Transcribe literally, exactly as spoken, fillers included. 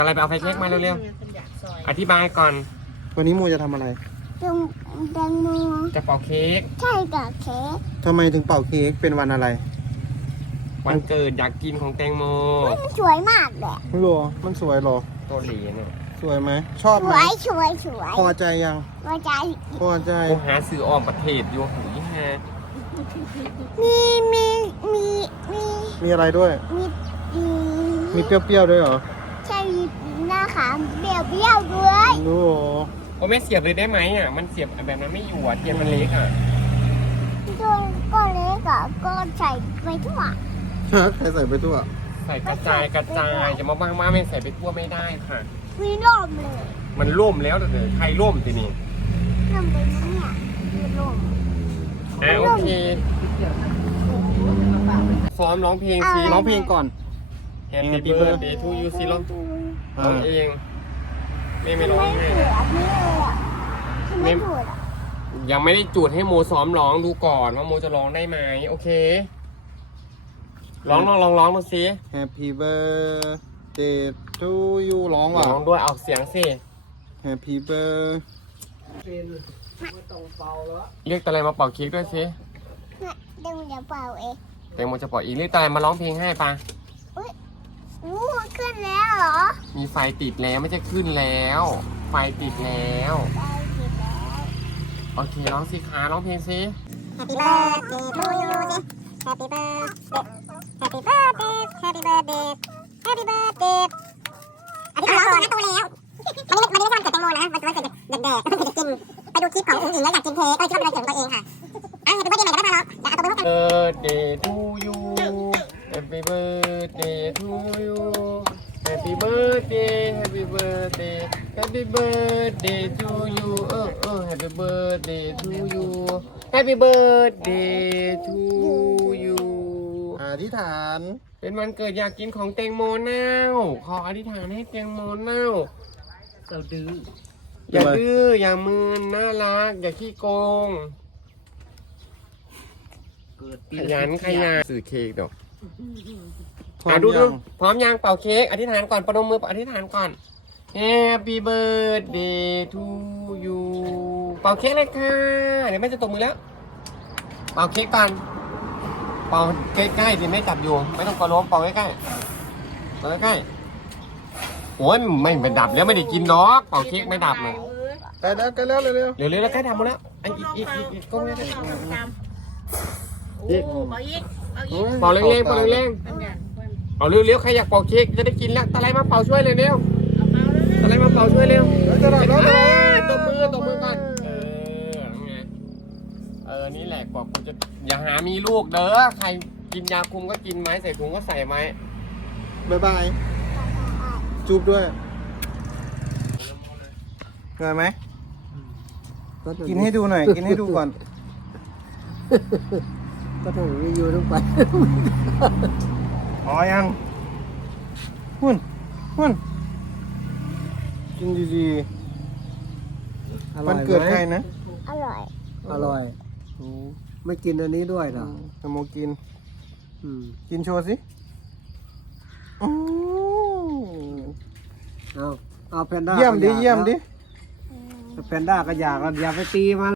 อะไรไปเอาไฟเค้กมาเร็วๆอธิบายก่อนวันนี้โมจะทำอะไรตรงแตงโมจะเป่าเค้กใช่กับเค้กทำไมถึงเป่าเค้กเป็นวันอะไรวันเกิดอยากกินของแตงโมมันสวยมากเลยหรอมันสวยหรอตัวหลีเนี่ยสวยไหมชอบไหมสวยสวยสวยพอใจยังพอใจพอใจผมหาสื่ออ้อมประเทศอยู่หูยฮะมีมีมีมีมีอะไรด้วยมีมีมีเปรี้ยวๆด้วยเหรอใช่หน้าขาเบี้ยวเบี้ยวด้วยดูโอ้แม่เสียบเลยได้ไหมอ่ะมันเสียบแบบนั้นไม่อยู่อ่ะเทียนมันเล็กอ่ะตัวก็เล็กอ่ะก็ใส่ไปทั่วใครใส่ไปทั่วใส่กระจายกระจายจะมาบ้างมาไม่ใส่ไปทั่วไม่ได้ค่ะมีร่มเลยมันร่มแล้วเลยใครร่มทีนี้ร่มเป็นเนี่ยมีร่มอ่ะโอเคซ้อมร้องเพลงสิร้องเพลงก่อน Happy Birthday to you สิร้องร้องเองไม่ไม่ร้องให้ไม่ถูกอ่ะยังไม่ได้จูดให้โมซ้อมร้องดูก่อนว่าโมจะร้องได้ไหมโอเคร้องลองลองร้องมาสิ Happy Birthday to you ร้องว่ะร้องด้วยเอาเสียงสิ Happy Birthday เรียกตะไรมาเป่าเค้กด้วยสิเดี๋ยวจะเป่าเองเต็งโมจะเป่าอีกเรียกตะไรมาร้องเพลงให้ปะอุ้ยอู้ขึ้นแล้วเหรอมีไฟติดแล้วไม่ใช่ขึ้นแล้วไฟติดแล้วไฟติดแล้วโอเคร้องสิคะร้องเพลงสิ Happy Birthday to you สิ Happy Birthday Happy Birthday Happy Birthday Happy Birthday อันนี้ร้องตัวนะโตแล้วอันนี้มันไม่ได้ทำเกิดแตงโมนะมันจะเกิดเด็กๆก็คือจะกินไปดูคลิปของอุ้งอิงแล้วอยากกินเค้กก็เลยคิดว่าเป็นวันเกิดตัวเองค่ะอ่ะ Happy Birthday ใหม่ก็ได้มาแล้วอยากเอาตัวไปพบกัน Birthday to you Happy Birthday to you Happy Birthday Happy Birthday Happy Birthday to you เออเออ Happy Birthday to you Happy Birthday to you อธิษฐานเป็นวันเกิดอยากกินของแตงโมเน่าขออธิษฐานให้แตงโมเน่าเราดื้ออย่าดื้ออย่ามืนน่ารักอย่าขี้โกงขยันขยันสื่อเค้กดอกดูดูพร้อมยังเป่าเค้กอธิษฐานก่อนประนมมืออธิษฐานก่อน Happy Birthday to you เป่าเค้กเลยค่ะเดี๋ยวแม่จะตบมือแล้วเป่าเค้กก่อนเป่าใกล้ๆดิไม่จับอยู่ไม่ต้องกระล้มเป่าใกล้ๆเป่าใกล้ๆโอ้ยไม่ไม่ดับแล้วไม่ได้กินดอกเป่าเค้กไม่ดับเลยใกล้แล้วใกล้แล้วเร็วๆเร็วๆแล้วใกล้ดับหมดแล้วอีกอีกอีกอีกก้มเลยอีกเป่าเร่งๆเป่าเร่งๆเอาเร็วๆใครอยากเป่าเค้กจะได้กินแล้วตะไลมาเป่าช่วยเลยเร็วตะไลมาเป่าช่วยเร็วจะดับแล้วตบมือตบมือก่อนเออไงเออนี่แหละบอกกูจะอย่าหามีลูกเด้อใครกินยาคุมก็กินไหมใส่ถุงก็ใส่ไหมบ๊ายบายจูบด้วยเหนื่อยไหมกินให้ดูหน่อยกินให้ดูก่อนก็ต้องรีวิวลงไปพอยังหุ่นหุ่นกินดีๆมันเกิดใครนะอร่อยอร่อยไม่กินอันนี้ด้วยเหรอสโมกินกินโชว์สิเอาเอาแพนด้าเยี่ยมดิเยี่ยมดิแพนด้าก็อยากอย่าไปตีมัน